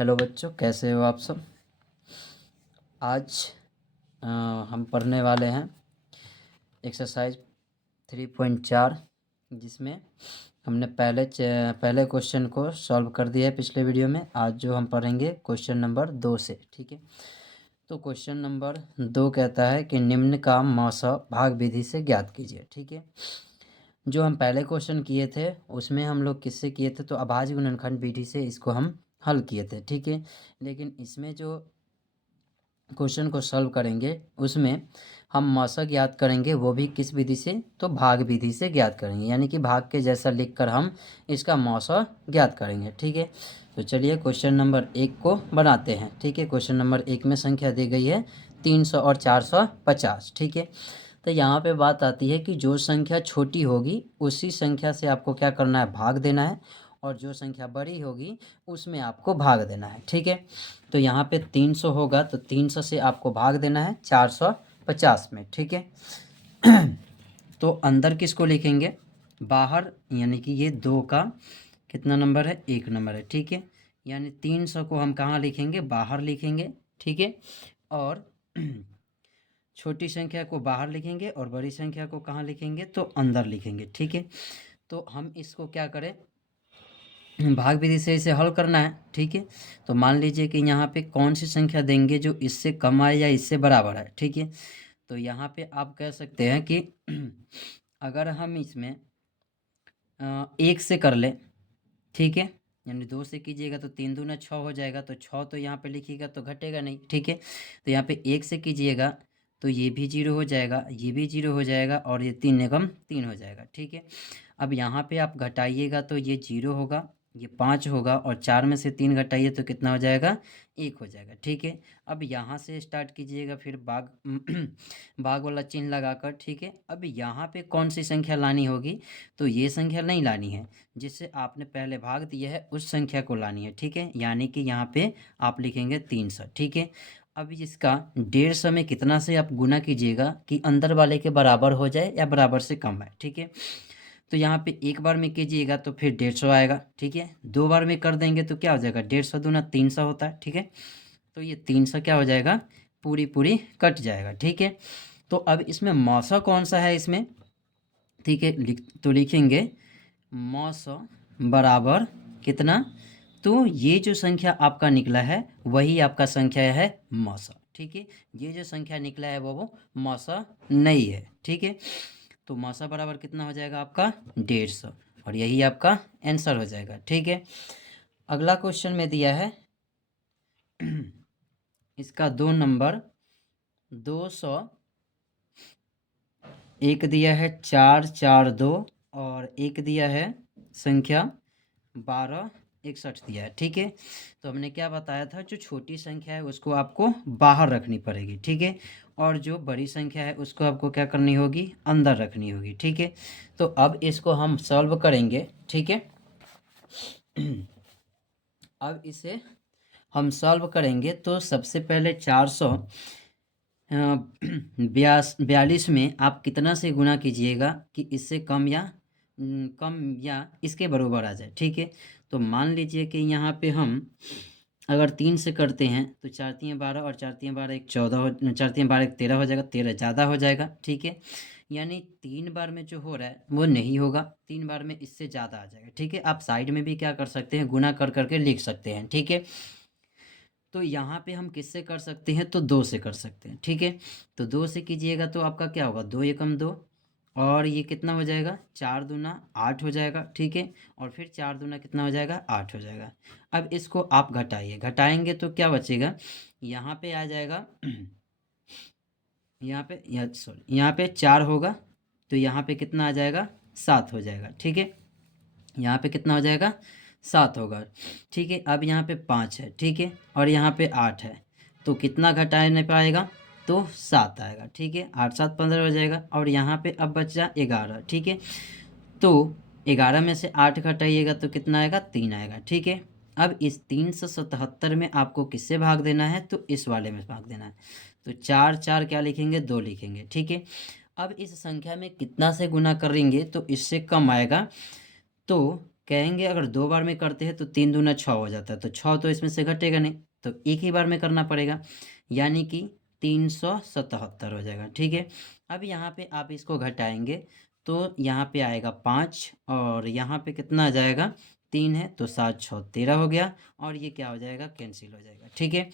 Hello बच्चों, कैसे हो आप सब। आज हम पढ़ने वाले हैं एक्सरसाइज 3.4, जिसमें हमने पहले क्वेश्चन को सॉल्व कर दिया है पिछले वीडियो में। आज जो हम पढ़ेंगे क्वेश्चन नंबर 2 से, ठीक है। तो क्वेश्चन नंबर 2 कहता है कि निम्न का मौसा भाग विधि से ज्ञात कीजिए, ठीक है। जो हम पहले क्वेश्चन किए थे उसमें हम लोग किससे किए थे, तो अभाज्य गुणनखंड विधि से इसको हम हल किए थे, ठीक है। लेकिन इसमें जो क्वेश्चन को सॉल्व करेंगे उसमें हम मौसा ज्ञात करेंगे, वो भी किस विधि से, तो भाग विधि से ज्ञात करेंगे। यानी कि भाग के जैसा लिखकर हम इसका मौसा ज्ञात करेंगे, ठीक है। तो चलिए क्वेश्चन नंबर 1 को बनाते हैं, ठीक है। क्वेश्चन नंबर 1 में संख्या दी गई है 300 और 450, ठीक है। तो यहाँ पे बात आती है कि जो संख्या छोटी होगी उसी संख्या से आपको क्या करना है, भाग देना है, और जो संख्या बड़ी होगी उसमें आपको भाग देना है, ठीक है। तो यहाँ पे 300 होगा तो 300 से आपको भाग देना है 450 में, ठीक है। तो अंदर किसको लिखेंगे, बाहर, यानी कि ये 2 का कितना नंबर है, 1 नंबर है, ठीक है। यानी 300 को हम कहाँ लिखेंगे, बाहर लिखेंगे, ठीक है। और छोटी संख्या को बाहर लिखेंगे और बड़ी संख्या को कहाँ लिखेंगे, तो अंदर लिखेंगे, ठीक है। तो हम इसको क्या करें, भाग विधि से इसे हल करना है, ठीक है। तो मान लीजिए कि यहाँ पे कौन सी संख्या देंगे जो इससे कम आए या इससे बराबर है, ठीक है। तो यहाँ पे आप कह सकते हैं कि अगर हम इसमें 1 से कर लें, ठीक है, यानी 2 से कीजिएगा तो 3 दूना 6 हो जाएगा, तो 6 तो यहाँ पे लिखिएगा तो घटेगा नहीं, ठीक है। तो यहाँ पे 1 से कीजिएगा तो ये भी 0 हो जाएगा, ये भी 0 हो जाएगा, और ये 3 एकम 3 हो जाएगा, ठीक है। अब यहाँ पे आप घटाइएगा तो ये 0 होगा, ये 5 होगा, और 4 में से 3 घटाइए तो कितना हो जाएगा, 1 हो जाएगा, ठीक है। अब यहाँ से स्टार्ट कीजिएगा फिर भाग भाग वाला चिन्ह लगाकर, ठीक है। अब यहाँ पे कौन सी संख्या लानी होगी, तो ये संख्या नहीं लानी है, जिससे आपने पहले भाग दिया है उस संख्या को लानी है, ठीक है। यानी कि यहाँ पे आप लिखेंगे 300, ठीक है। अब इसका 150 में कितना से आप गुना कीजिएगा कि अंदर वाले के बराबर हो जाए या बराबर से कम है, ठीक है। तो यहाँ पे एक बार में कीजिएगा तो फिर 150 आएगा, ठीक है। 2 बार में कर देंगे तो क्या हो जाएगा, 150 दूना 300 होता है, ठीक है। तो ये 300 क्या हो जाएगा, पूरी पूरी कट जाएगा, ठीक है। तो अब इसमें मौसा कौन सा है इसमें, ठीक है। तो लिखेंगे मौसा बराबर कितना, तो ये जो संख्या आपका निकला है वही आपका संख्या है मौसा, ठीक है। ये जो संख्या निकला है वो मौसा नहीं है, ठीक है। तो मौसा बराबर कितना हो जाएगा आपका 150, और यही आपका आंसर हो जाएगा, ठीक है। अगला क्वेश्चन में दिया है इसका 2 नंबर 200, एक दिया है 442, और एक दिया है संख्या 1261 दिया है, ठीक है। तो हमने क्या बताया था, जो छोटी संख्या है उसको आपको बाहर रखनी पड़ेगी, ठीक है, और जो बड़ी संख्या है उसको आपको क्या करनी होगी, अंदर रखनी होगी, ठीक है। तो अब इसको हम सॉल्व करेंगे, ठीक है। अब इसे हम सॉल्व करेंगे तो सबसे पहले 442 में आप कितना से गुना कीजिएगा कि इससे कम या इसके बराबर आ जाए, ठीक है। तो मान लीजिए कि यहाँ पे हम अगर 3 से करते हैं तो 4 3 12, और 4 3 12 एक 14 हो, 4 3 12 एक 13 हो जाएगा, 13 ज़्यादा हो जाएगा, ठीक है। यानी 3 बार में जो हो रहा है वो नहीं होगा, 3 बार में इससे ज़्यादा आ जाएगा, ठीक है। आप साइड में भी क्या कर सकते हैं, गुना कर करके लिख सकते हैं, ठीक है। तो यहाँ पे हम किससे कर सकते हैं, तो 2 से कर सकते हैं, ठीक है। तो 2 से कीजिएगा तो आपका क्या होगा, 2 एकम 2, और ये कितना हो जाएगा, 4 दूना 8 हो जाएगा, ठीक है। और फिर 4 दूना कितना हो जाएगा, 8 हो जाएगा। अब इसको आप घटाइए, घटाएंगे तो क्या बचेगा, यहाँ पे आ जाएगा यहाँ पे 4 होगा, तो यहाँ पे कितना आ जाएगा, 7 हो जाएगा, ठीक है। यहाँ पे कितना हो जाएगा, 7 होगा, ठीक है। अब यहाँ पे 5 है, ठीक है, और यहाँ पे 8 है, तो कितना घटाने पाएगा, तो 7 आएगा, ठीक है। 8 7 15 हो जाएगा, और यहाँ पे अब बचा 11, ठीक है। तो 11 में से 8 घटाइएगा तो कितना आएगा, 3 आएगा, ठीक है। अब इस 377 में आपको किससे भाग देना है, तो इस वाले में भाग देना है। तो 4 4 क्या लिखेंगे, 2 लिखेंगे, ठीक है। अब इस संख्या में कितना से गुना करेंगे तो इससे कम आएगा, तो कहेंगे अगर 2 बार में करते हैं तो 3 दूना 6 हो जाता है, तो 6 तो इसमें से घटेगा नहीं, तो एक ही बार में करना पड़ेगा, यानी कि 377 हो जाएगा। ठीक है, अब यहाँ पे आप इसको घटाएंगे तो यहाँ पे आएगा 5 और यहाँ पे कितना आ जाएगा 3 है, तो 7 6 13 हो गया और ये क्या हो जाएगा कैंसिल हो जाएगा। ठीक है,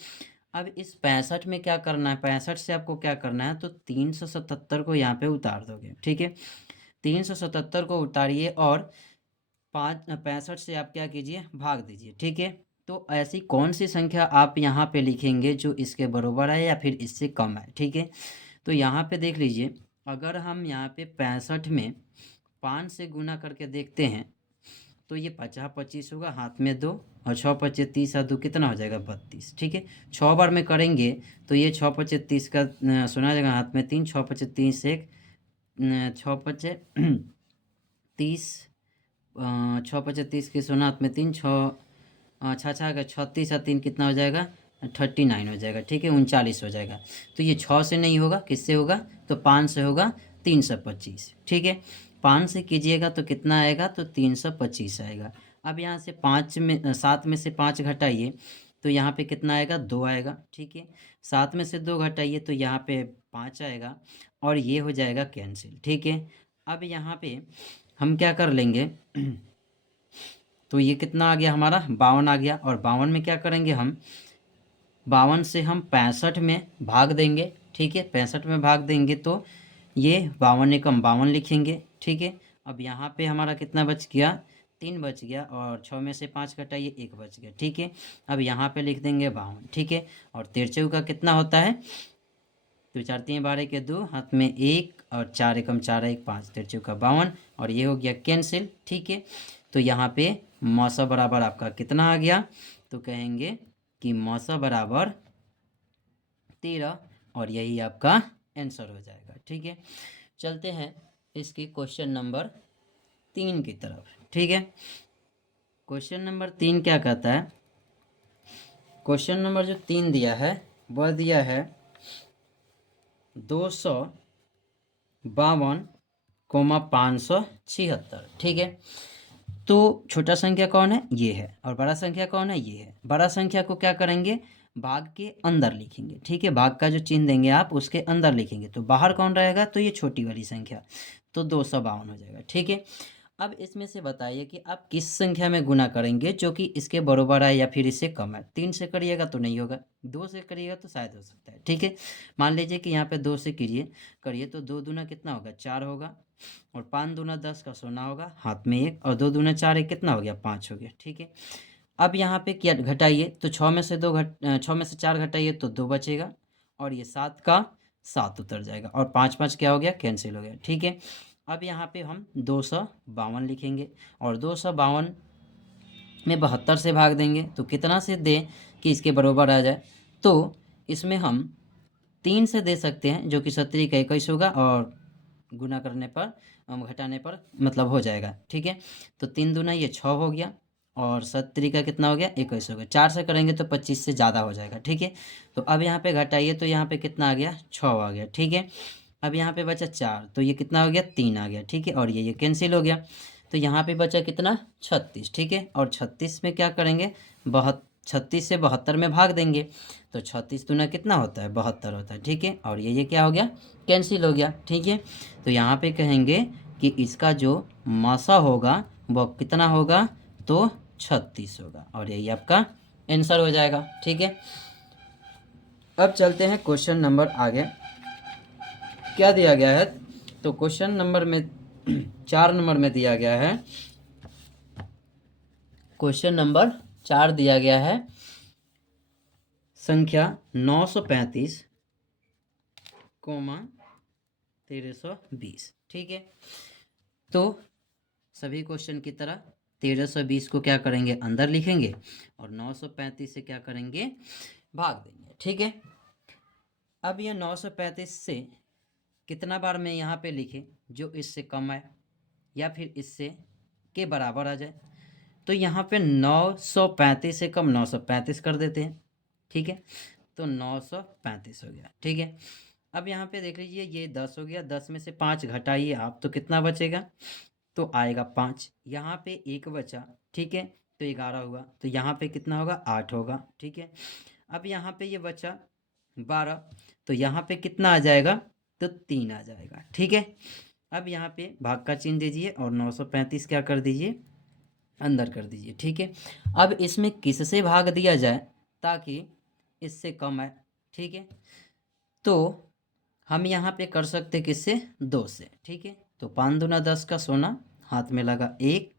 अब इस 65 में क्या करना है, 65 से आपको क्या करना है, तो 377 को यहाँ पे उतार दोगे। ठीक है, 377 को उतारिए और 65 से आप क्या कीजिए भाग दीजिए। ठीक है, तो ऐसी कौन सी संख्या आप यहाँ पे लिखेंगे जो इसके बराबर है या फिर इससे कम है। ठीक है, तो यहाँ पे देख लीजिए, अगर हम यहाँ पे 65 में 5 से गुना करके देखते हैं तो ये 50 25 होगा, हाथ में 2 और 6 पच्चे 30 और 2 कितना हो जाएगा 32। ठीक है, 6 बार में करेंगे तो ये 6 पच्चे 30 का सुना जाएगा, हाथ में 3, 6 पच्चे 30 एक 6 पच्चे 30 6 पच्चे 30 की सुना, हाथ में 3 6 छः का 36 और 3 कितना हो जाएगा 39 हो जाएगा। ठीक है, 39 हो जाएगा। तो ये 6 से नहीं होगा, किससे होगा, तो 5 से होगा, 325। ठीक है, 5 से कीजिएगा तो कितना आएगा, तो 325 आएगा। अब यहाँ से 7 में से 5 घटाइए तो यहाँ पे कितना आएगा 2 आएगा। ठीक है, 7 में से 2 घटाइए तो यहाँ पे 5 आएगा और ये हो जाएगा कैंसिल। ठीक है, अब यहाँ पे हम क्या कर लेंगे तो ये कितना आ गया हमारा 52 आ गया, और 52 में क्या करेंगे हम 52 से हम 65 में भाग देंगे। ठीक है, 65 में भाग देंगे तो ये 52 एकम 52 लिखेंगे। ठीक है, अब यहाँ पे हमारा कितना बच गया 3 बच गया और 6 में से 5 घटाइए 1 बच गया। ठीक है, अब यहाँ पे लिख देंगे 52। ठीक है, और 13 का कितना होता है, तो 4 3 12 के 2, हाथ में 1 और 4 एकम 4 1 5, 13 का 52 और ये हो गया कैंसिल। ठीक है, तो यहाँ पे मौसा बराबर आपका कितना आ गया, तो कहेंगे कि मौसा बराबर 13 और यही आपका आंसर हो जाएगा। ठीक है, चलते हैं इसकी क्वेश्चन नंबर 3 की तरफ। ठीक है, क्वेश्चन नंबर 3 क्या कहता है, क्वेश्चन नंबर जो 3 दिया है वह दिया है 252,576। ठीक है, तो छोटा संख्या कौन है, ये है, और बड़ा संख्या कौन है, ये है। बड़ा संख्या को क्या करेंगे भाग के अंदर लिखेंगे। ठीक है, भाग का जो चिन्ह देंगे आप उसके अंदर लिखेंगे, तो बाहर कौन रहेगा, तो ये छोटी वाली संख्या, तो 252 हो जाएगा। ठीक है, अब इसमें से बताइए कि आप किस संख्या में गुना करेंगे जो कि इसके बराबर है या फिर इससे कम है। 3 से करिएगा तो नहीं होगा, 2 से करिएगा तो शायद हो सकता है। ठीक है, मान लीजिए कि यहाँ पे 2 से करिए तो 2 दूना कितना होगा 4 होगा, और 5 दूना 10 का सोना होगा, हाथ में 1 और 2 दूना 4 एक कितना हो गया 5 हो गया। ठीक है, अब यहाँ पे क्या घटाइए तो 6 में से 4 घटाइए तो 2 बचेगा, और ये 7 का 7 उतर जाएगा, और 5 5 क्या हो गया कैंसिल हो गया। ठीक है, अब यहाँ पे हम 252 लिखेंगे, और 252 में 72 से भाग देंगे तो कितना से दें कि इसके बराबर आ जाए, तो इसमें हम 3 से दे सकते हैं जो कि 70 का 21 होगा, और गुना करने पर घटाने पर मतलब हो जाएगा। ठीक है, तो 3 दूना ये 6 हो गया, और 70 का कितना हो गया 21 हो गया। 4 से करेंगे तो 25 से ज़्यादा हो जाएगा। ठीक है, तो अब यहाँ पे घटाइए तो यहाँ पे कितना आ गया 6 आ गया। ठीक है, अब यहाँ पे बचा 4 तो ये कितना हो गया 3 आ गया। ठीक है, और ये कैंसिल हो गया, तो यहाँ पे बचा कितना 36। ठीक है, और 36 में क्या करेंगे 36 से 72 में भाग देंगे, तो 36 दूना कितना होता है 72 होता है। ठीक है, और ये क्या हो गया कैंसिल हो गया। ठीक है, तो यहाँ पे कहेंगे कि इसका जो मासा होगा वह कितना होगा, तो 36 होगा, और यही आपका आंसर हो जाएगा। ठीक है, अब चलते हैं क्वेश्चन नंबर आगे क्या दिया गया है, तो क्वेश्चन नंबर में 4 नंबर में दिया गया है, क्वेश्चन नंबर 4 दिया गया है संख्या 935, 1320। ठीक है, तो सभी क्वेश्चन की तरह 1320 को क्या करेंगे अंदर लिखेंगे, और 935 से क्या करेंगे भाग देंगे। ठीक है, अब ये 935 से कितना बार मैं यहाँ पे लिखे जो इससे कम आए या फिर इससे के बराबर आ जाए, तो यहाँ पे 935 से कम 935 कर देते हैं। ठीक है, तो 935 हो गया। ठीक है, अब यहाँ पे देख लीजिए ये 10 हो गया, 10 में से 5 घटाइए आप तो कितना बचेगा तो आएगा 5। यहाँ पे 1 बचा, ठीक है, तो 11 हुआ। तो यहाँ पे कितना होगा, 8 होगा, ठीक है। अब यहाँ पे ये बचा 12, तो यहाँ पे कितना आ जाएगा, तो 3 आ जाएगा, ठीक है। अब यहाँ पे भाग का चिन्ह दीजिए और 935 क्या कर दीजिए, अंदर कर दीजिए, ठीक है। अब इसमें किससे भाग दिया जाए ताकि इससे कम आए, ठीक है। तो हम यहाँ पे कर सकते किससे, 2 से, ठीक है। तो 5 दूना 10 का सोना, हाथ में लगा 1,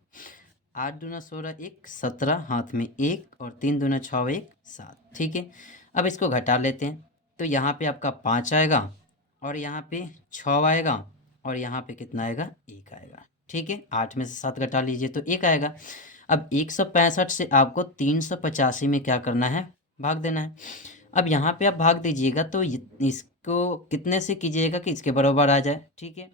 8 दूना 16, 1 17, हाथ में 1, और 3 दूना 6, 1 7, ठीक है। अब इसको घटा लेते हैं, तो यहाँ पे आपका 5 आएगा, और यहाँ पे 6 आएगा, और यहाँ पे कितना आएगा, 1 आएगा, ठीक है। 8 में से 7 घटा लीजिए तो 1 आएगा। अब 165 से आपको 385 में क्या करना है, भाग देना है। अब यहाँ पे आप भाग दीजिएगा तो इसको कितने से कीजिएगा कि इसके बराबर आ जाए, ठीक है।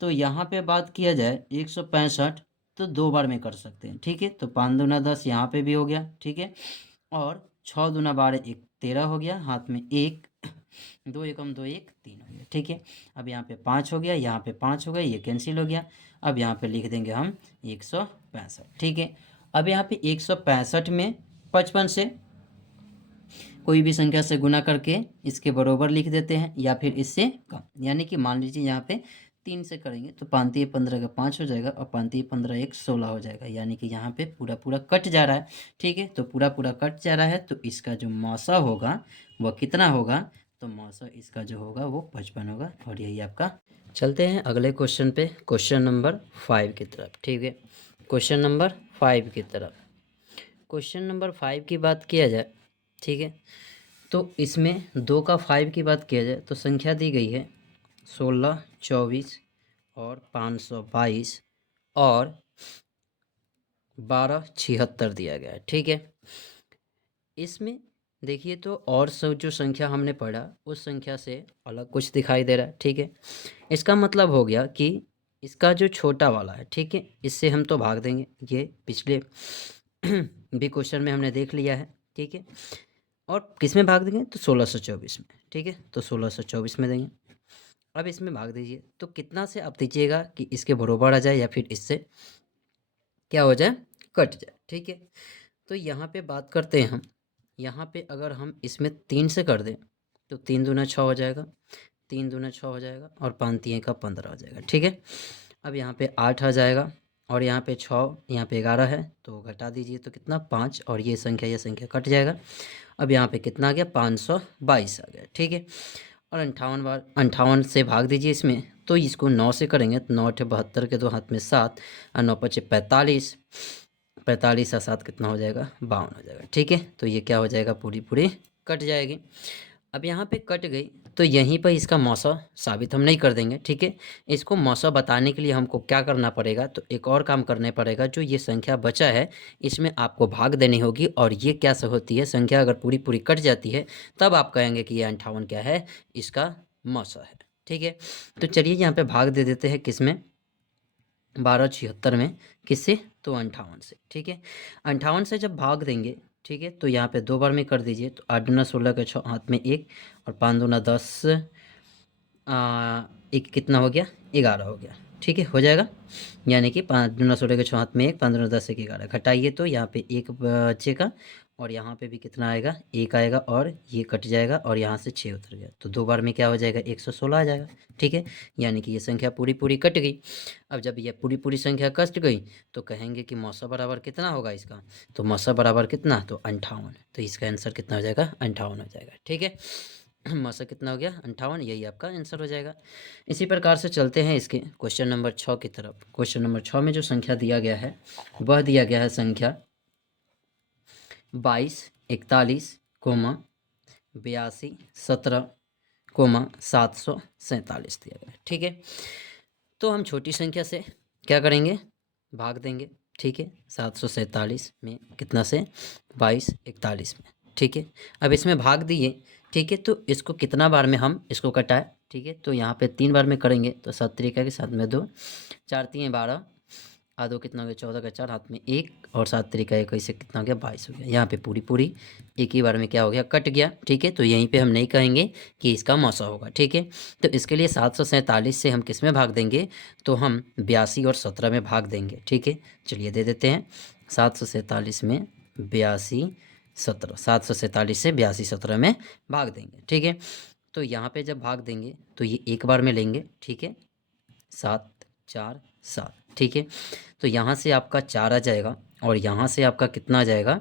तो यहाँ पे बात किया जाए 165 तो 2 बार में कर सकते हैं, ठीक है। तो 5 दूना 10 यहाँ पे भी हो गया, ठीक है। और 6 दूना 12, 1 13 हो गया, हाथ में 1, 2 एकम 2 1 3 हो गया, ठीक है। अब यहाँ पे 5 हो गया, यहाँ पे 5 हो गया, ये कैंसिल हो गया। अब यहाँ पे लिख देंगे हम 165, ठीक है। अब यहाँ पे 165 में 55 से कोई भी संख्या से गुना करके इसके बराबर लिख देते हैं, या फिर इससे कम। यानी कि मान लीजिए यहाँ पे 3 से करेंगे तो 5 3 15 का 5 हो जाएगा, और 5 3 15 1 16 हो जाएगा। यानी कि यहाँ पे पूरा पूरा कट जा रहा है, ठीक है। तो पूरा पूरा कट जा रहा है, तो इसका जो मौसा होगा वह कितना होगा, तो मौसा इसका जो होगा वो 55 होगा। और यही आपका। चलते हैं अगले क्वेश्चन पे, क्वेश्चन नंबर 5 की तरफ, ठीक है। क्वेश्चन नंबर 5 की तरफ, क्वेश्चन नंबर 5 की बात किया जाए, ठीक है। तो इसमें 2 का 5 की बात किया जाए तो संख्या दी गई है 16 24 और 522 और 12 76 दिया गया है, ठीक है। इसमें देखिए तो और सब जो संख्या हमने पढ़ा उस संख्या से अलग कुछ दिखाई दे रहा है, ठीक है। इसका मतलब हो गया कि इसका जो छोटा वाला है, ठीक है, इससे हम तो भाग देंगे, ये पिछले भी क्वेश्चन में हमने देख लिया है, ठीक है। और किस में भाग देंगे, तो 1624 में, ठीक है। तो 1624 में देंगे। अब इसमें भाग दीजिए तो कितना से आप दीजिएगा कि इसके बराबर आ जाए या फिर इससे क्या हो जाए, कट जाए, ठीक है। तो यहाँ पे बात करते हैं हम, यहाँ पे अगर हम इसमें 3 से कर दें तो 3 दूना 6 हो जाएगा, 3 दूना 6 हो जाएगा, और 5 3 का 15 हो जाएगा, ठीक है। अब यहाँ पे 8 आ जाएगा, और यहाँ पे 6, यहाँ पे 11 है, तो घटा दीजिए तो कितना, 5, और ये संख्या कट जाएगा। अब यहाँ पे कितना आ गया, 522 आ गया, ठीक है। और 58 से भाग दीजिए इसमें, तो इसको 9 से करेंगे तो 9 8 72 के 2 हाथ में 7, और 9 5 45, 45 और 7 कितना हो जाएगा, 52 हो जाएगा, ठीक है। तो ये क्या हो जाएगा, पूरी पूरी कट जाएगी। अब यहाँ पे कट गई तो यहीं पर इसका मौसा साबित हम नहीं कर देंगे, ठीक है। इसको मौसा बताने के लिए हमको क्या करना पड़ेगा, तो एक और काम करने पड़ेगा। जो ये संख्या बचा है इसमें आपको भाग देनी होगी, और ये क्या से होती है, संख्या अगर पूरी पूरी कट जाती है तब आप कहेंगे कि ये 58 क्या है, इसका मौसा है, ठीक है। तो चलिए यहाँ पे भाग दे देते हैं किस में, 1276 में, किससे, तो 58 से, ठीक है। 58 से जब भाग देंगे, ठीक है, तो यहाँ पे 2 बार में कर दीजिए, तो 8 दूना 16 का 6, हाथ में 1, और 5 दूना 10, एक कितना हो गया, 11 हो गया, ठीक है, हो जाएगा। यानी कि 5 दूना 16 के 6, हाथ में 1, 5 दूना 10 1 11 घटाइए तो यहाँ पे 1 बचेगा, और यहाँ पे भी कितना आएगा, 1 आएगा, और ये कट जाएगा, और यहाँ से 6 उतर गया, तो 2 बार में क्या हो जाएगा, 116 आ जाएगा, ठीक है। यानी कि ये संख्या पूरी पूरी कट गई। अब जब ये पूरी पूरी संख्या कट गई तो कहेंगे कि मौसा बराबर कितना होगा इसका, तो मौसा बराबर कितना, तो 58, तो इसका आंसर कितना हो जाएगा, 58 हो जाएगा, ठीक है। मौसा कितना हो गया, 58, यही आपका आंसर हो जाएगा। इसी प्रकार से चलते हैं इसके क्वेश्चन नंबर 6 की तरफ। क्वेश्चन नंबर 6 में जो संख्या दिया गया है वह दिया गया है संख्या 22 41 कोमा 82 17 कोमा 747 दिया गया है, ठीक है। तो हम छोटी संख्या से क्या करेंगे, भाग देंगे, ठीक है। 747 में कितना से, 22 41 में, ठीक है। अब इसमें भाग दिए, ठीक है। तो इसको कितना बार में हम इसको कटाए, ठीक है। तो यहाँ पे 3 बार में करेंगे तो 7 3 के साथ में 2, 4 3 12, हाथों कितना हो गया 14 का 4, हाथ में 1 और 7 तरीका 21 से कितना हो गया 22 हो गया। यहाँ पे पूरी पूरी एक ही बार में क्या हो गया कट गया। ठीक है, तो यहीं पे हम नहीं कहेंगे कि इसका मौसा होगा। ठीक है, तो इसके लिए 747 से हम किस में भाग देंगे, तो हम 82 और 17 में भाग देंगे। ठीक है, चलिए दे देते हैं 747 में 82 17, 747 से 82 17 में भाग देंगे। ठीक है, तो यहाँ पे जब भाग देंगे तो ये एक बार में लेंगे। ठीक है, 7 4 7। ठीक है, तो यहाँ से आपका 4 आ जाएगा और यहाँ से आपका कितना आ जाएगा,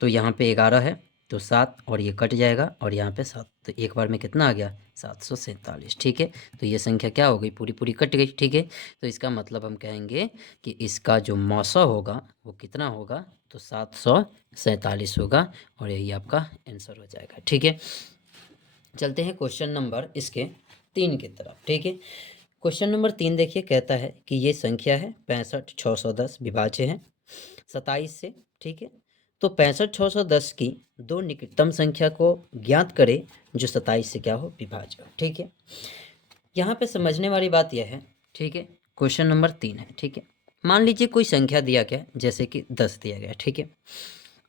तो यहाँ पे 11 है तो 7 और ये कट जाएगा और यहाँ पे 7, तो एक बार में कितना आ गया 747। ठीक है, तो ये संख्या क्या हो गई पूरी पूरी कट गई। ठीक है, तो इसका मतलब हम कहेंगे कि इसका जो मौसा होगा वो कितना होगा, तो 747 होगा और यही आपका आंसर हो जाएगा। ठीक है, चलते हैं क्वेश्चन नंबर इसके 3 की तरफ। ठीक है, क्वेश्चन नंबर 3 देखिए, कहता है कि ये संख्या है 65 610 विभाज्य है 27 से। ठीक है, तो 65 610 की दो निकटतम संख्या को ज्ञात करें जो 27 से क्या हो विभाज्य हो। ठीक है, यहाँ पे समझने वाली बात यह है। ठीक है, क्वेश्चन नंबर 3 है। ठीक है, मान लीजिए कोई संख्या दिया गया जैसे कि 10 दिया गया। ठीक है,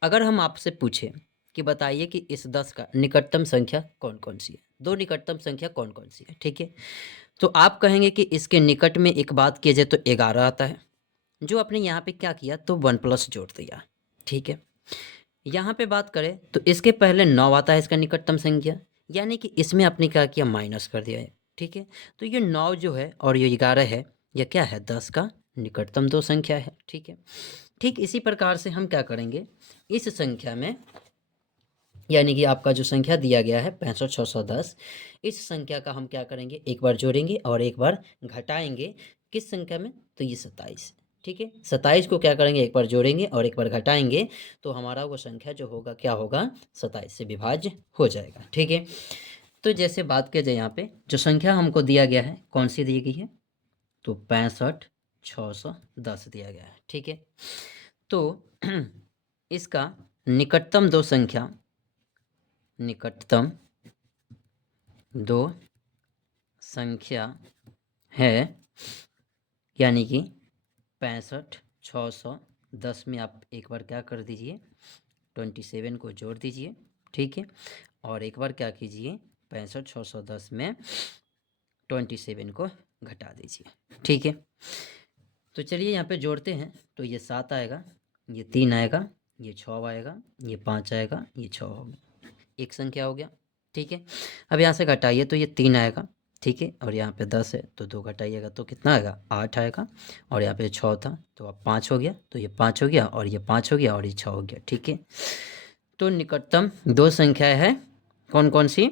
अगर हम आपसे पूछें कि बताइए कि इस 10 का निकटतम संख्या कौन कौन सी है, दो निकटतम संख्या कौन कौन सी है। ठीक है, तो आप कहेंगे कि इसके निकट में एक बात किया जाए तो 11 आता है, जो आपने यहाँ पे क्या किया तो 1 प्लस जोड़ दिया। ठीक है, यहाँ पे बात करें तो इसके पहले 9 आता है इसका निकटतम संख्या, यानी कि इसमें आपने क्या किया माइनस कर दिया है। ठीक है, तो ये 9 जो है और ये 11 है, यह क्या है 10 का निकटतम दो संख्या है। ठीक है, ठीक इसी प्रकार से हम क्या करेंगे इस संख्या में, यानी कि आपका जो संख्या दिया गया है 65 610, इस संख्या का हम क्या करेंगे एक बार जोड़ेंगे और एक बार घटाएंगे। किस संख्या में, तो ये 27। ठीक है, 27 को क्या करेंगे एक बार जोड़ेंगे और एक बार घटाएंगे, तो हमारा वो संख्या जो होगा क्या होगा 27 से विभाज्य हो जाएगा। ठीक है, तो जैसे बात किया जाए यहाँ पे जो संख्या हमको दिया गया है कौन सी दी गई है, तो 65 610 दिया गया है। ठीक है, तो इसका निकटतम दो संख्या, निकटतम दो संख्या है, यानी कि 65 610 में आप एक बार क्या कर दीजिए 27 को जोड़ दीजिए। ठीक है, और एक बार क्या कीजिए 65 610 में 27 को घटा दीजिए। ठीक है, तो चलिए यहाँ पे जोड़ते हैं, तो ये 7 आएगा, ये 3 आएगा, ये 6 आएगा, ये 5 आएगा, ये 6 होगा, एक संख्या हो गया। ठीक है, अब यहाँ से घटाइए तो ये 3 आएगा। ठीक है, और यहाँ पे 10 है तो 2 घटाइएगा तो कितना आएगा 8 आएगा, और यहाँ पे 6 था तो अब 5 हो गया, तो ये 5 हो गया और ये 5 हो गया और ये 6 हो गया। ठीक है, तो निकटतम दो संख्याएं है कौन कौन सी,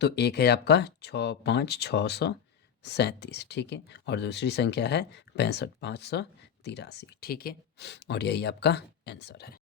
तो एक है आपका 6 5 637। ठीक है, और दूसरी संख्या है 65 583। ठीक है, और यही आपका आंसर है।